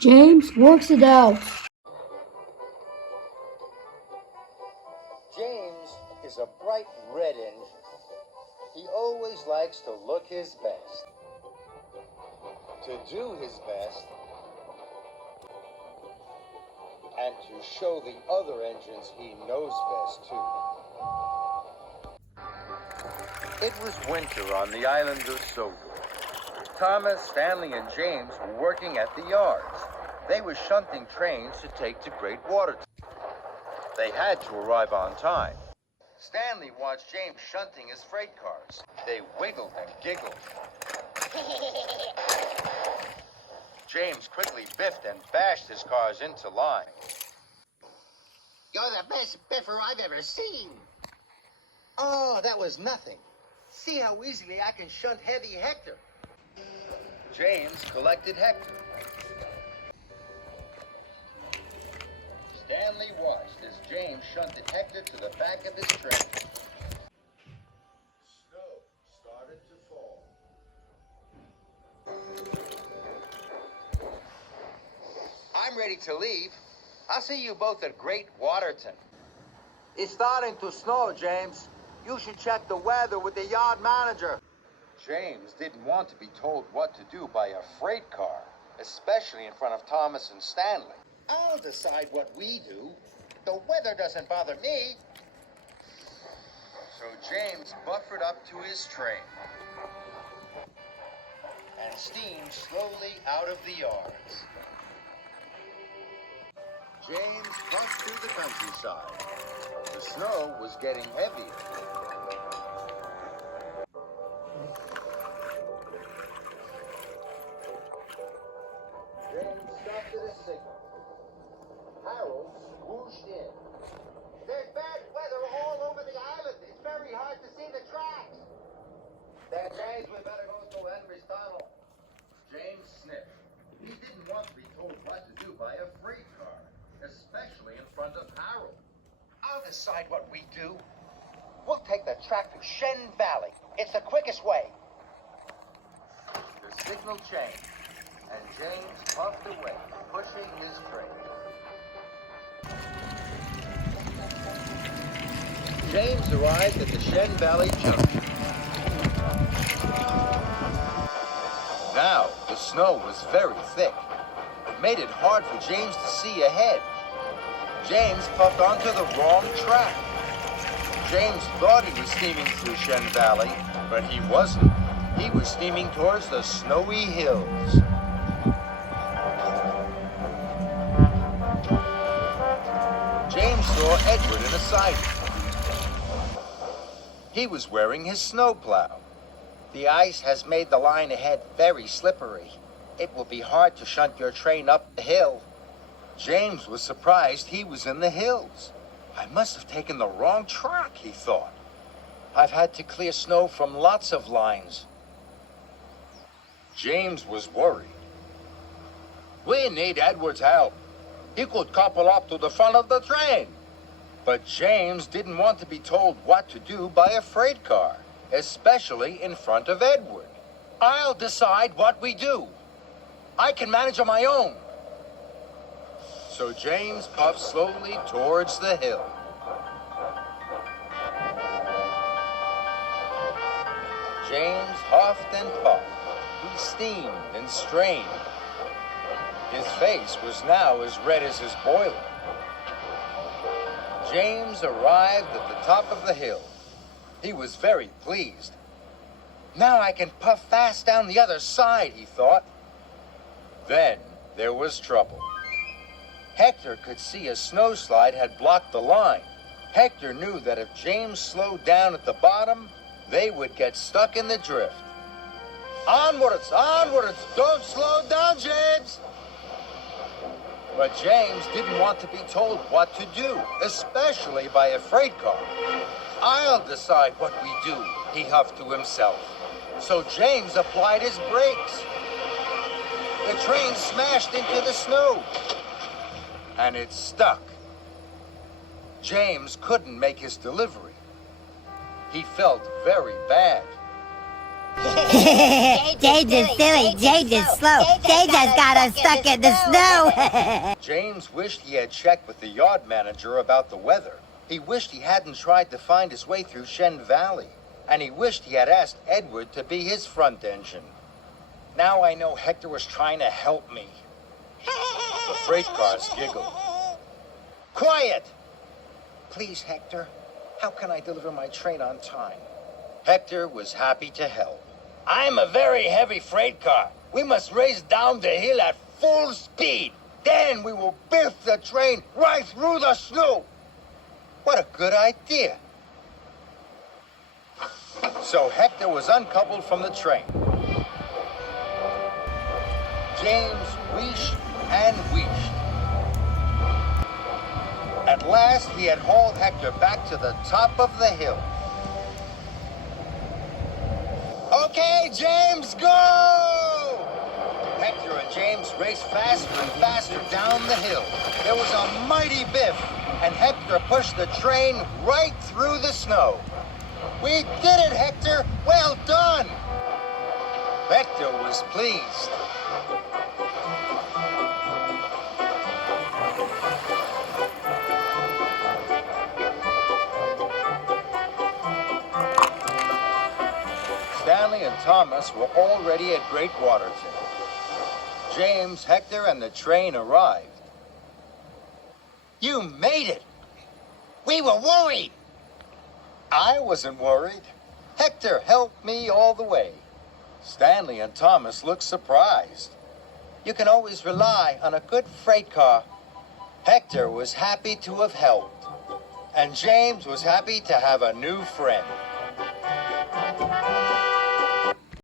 James works it out. James is a bright red engine. He always likes to look his best. To do his best. And to show the other engines he knows best too. It was winter on the island of Sogo. Thomas, Stanley, and James were working at the yards. They were shunting trains to take to Great Watertown. They had to arrive on time. Stanley watched James shunting his freight cars. They wiggled and giggled. James quickly biffed and bashed his cars into line. You're the best biffer I've ever seen. Oh, that was nothing. See how easily I can shunt heavy Hector. James collected Hector. Stanley watched as James shunted Hector to the back of his train. Snow started to fall. I'm ready to leave. I'll see you both at Great Watertown. It's starting to snow, James. You should check the weather with the yard manager. James didn't want to be told what to do by a freight car, especially in front of Thomas and Stanley. I'll decide what we do. The weather doesn't bother me. So James buffered up to his train and steamed slowly out of the yards. James crossed through the countryside. The snow was getting heavier. James stopped at a signal. Harold swooshed in. There's bad weather all over the island. It's very hard to see the tracks. That James, we better go to Henry's tunnel. James sniffed. He didn't want to be told what to do by a freight car, especially in front of Harold. I'll decide what we do. We'll take the track to Shen Valley. It's the quickest way. The signal changed, and James puffed away, pushing his train. James arrived at the Shen Valley Junction. Now, the snow was very thick. It made it hard for James to see ahead. James puffed onto the wrong track. James thought he was steaming through Shen Valley, but he wasn't. He was steaming towards the snowy hills. James saw Edward in a siding. He was wearing his snowplow. The ice has made the line ahead very slippery. It will be hard to shunt your train up the hill. James was surprised he was in the hills. I must have taken the wrong track, he thought. I've had to clear snow from lots of lines. James was worried. We need Edward's help. He could couple up to the front of the train. But James didn't want to be told what to do by a freight car, especially in front of Edward. I'll decide what we do. I can manage on my own. So James puffed slowly towards the hill. James huffed and puffed. He steamed and strained. His face was now as red as his boiler. James arrived at the top of the hill. He was very pleased. Now I can puff fast down the other side, he thought. Then there was trouble. Hector could see a snowslide had blocked the line. Hector knew that if James slowed down at the bottom, they would get stuck in the drift. Onwards, onwards! Don't slow down, James! But James didn't want to be told what to do, especially by a freight car. I'll decide what we do, he huffed to himself. So James applied his brakes. The train smashed into the snow, and it stuck. James couldn't make his delivery. He felt very bad. James is silly. James is slow. James has got us stuck in the snow. James wished he had checked with the yard manager about the weather. He wished he hadn't tried to find his way through Shen Valley. And he wished he had asked Edward to be his front engine. Now I know Hector was trying to help me. The freight cars giggled. Quiet! Please, Hector. How can I deliver my train on time? Hector was happy to help. I'm a very heavy freight car. We must race down the hill at full speed. Then we will biff the train right through the snow. What a good idea. So Hector was uncoupled from the train. James wished and wished. At last, he had hauled Hector back to the top of the hill. Okay, James, go! Hector and James raced faster and faster down the hill. There was a mighty biff, and Hector pushed the train right through the snow. We did it, Hector! Well done! Hector was pleased. Stanley and Thomas were already at Great Waterton. James, Hector, and the train arrived. You made it! We were worried! I wasn't worried. Hector helped me all the way. Stanley and Thomas looked surprised. You can always rely on a good freight car. Hector was happy to have helped. And James was happy to have a new friend.